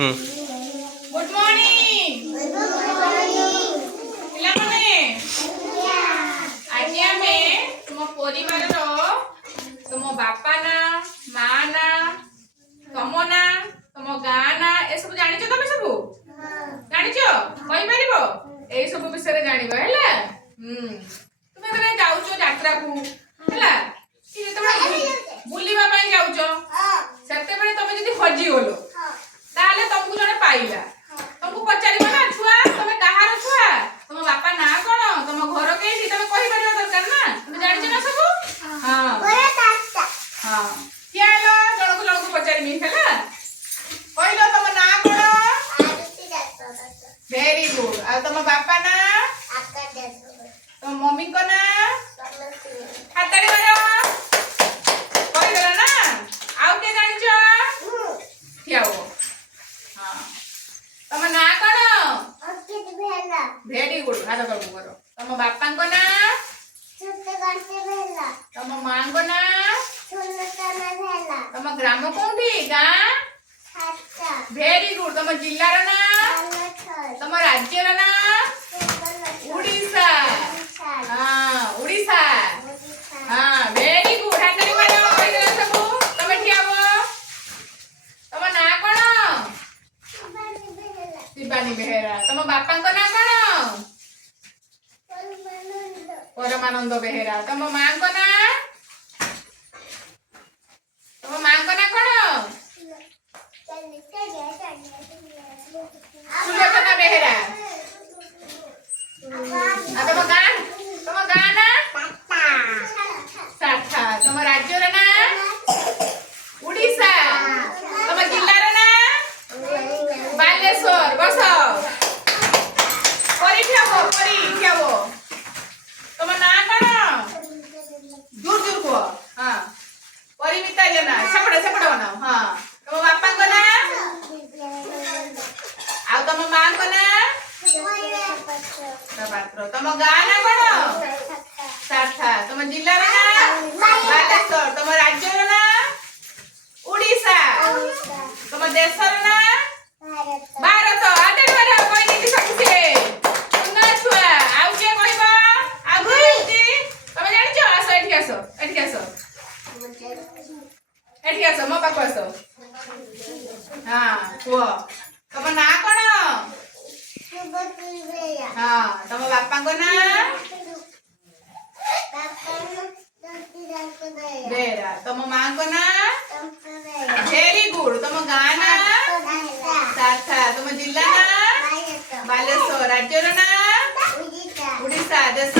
good morning पिलामने आज आमे तुम परिवार तुम बापा ना माँ ना तुम ना तुम गाँ ना ए सब जानि छ तमे सब जानि छ कहि परिबो ए सब विषय रे जानिबो हैला तुमे तने जाउ छ यात्रा को हैला कि तमे बुलिबा पई जाउ छ सेते बेले तमे जदी हजी होलो ताले तुमको जने पाइला तुमको पचारिबो ना छुआ तमे कहार छुआ तुम बापा ना कोन तुम घर केही तमे कहि परिबा दरकार ना तुम जानि छ ना सब हां ओरे ताता हां कियालो जणको जणको पचारिमी हैला कहिलो तुम ना कोन आदित्य जातो वेरी गुड आ तुम बापा ना आकाश जातो तुम मम्मी को ना हाताड़ी बजाओ कहि देला ना आउ के जानि छ थियाओ हां तुम ना कोन अंकित भेला वेरी गुड हाथ करो तुम बापा को ना सुते करते भेला तुम मां को ना सुनता ना भेला तुम ग्राम कोठी गां हाता वेरी गुड तुम जिल्ला रो ना तुम राज्य रो ना उड़ीसा हां उड़ीसा हां वेरी गुड हाथरी बजाओ कहि देला सब तुम ठियाबो तुम ना कोन शिवानी बेहेरा तुम बापा को ना कोन परमानंद बेहेरा तुम मां को ना कोन सुलोचना बेहेरा आ तुम गां ना साथा तुम राज्य रे ना उड़ीसा तुम जिल्ला रे ना बालेश्वर बस परी ठियाबो तुम ना कोन दूर दूर को हां परिमिता जना सेपड़ बनाओ हां तुम बापा को ना आ तुम मां को ना पात्र तुम गां ना कोन साथा तुम जिल्ला रे ना बालेश्वर तुम राज्य रे ना उड़ीसा तुम देश रे ना भारत आटे बड़ा कोई नहीं सब से सुना छुआ आउ के कहबा आ भइती तुम जानि छ आसो एठी आसो मो पाको आसो हां को तुम ना कोन सुबती बेया हां तुम बापा को ना बेरा तुम मां को ना वेरी गुड तुम गां ना साथा तुम जिल्ला ना बालेश्वर राज्य ना उड़ीसा देश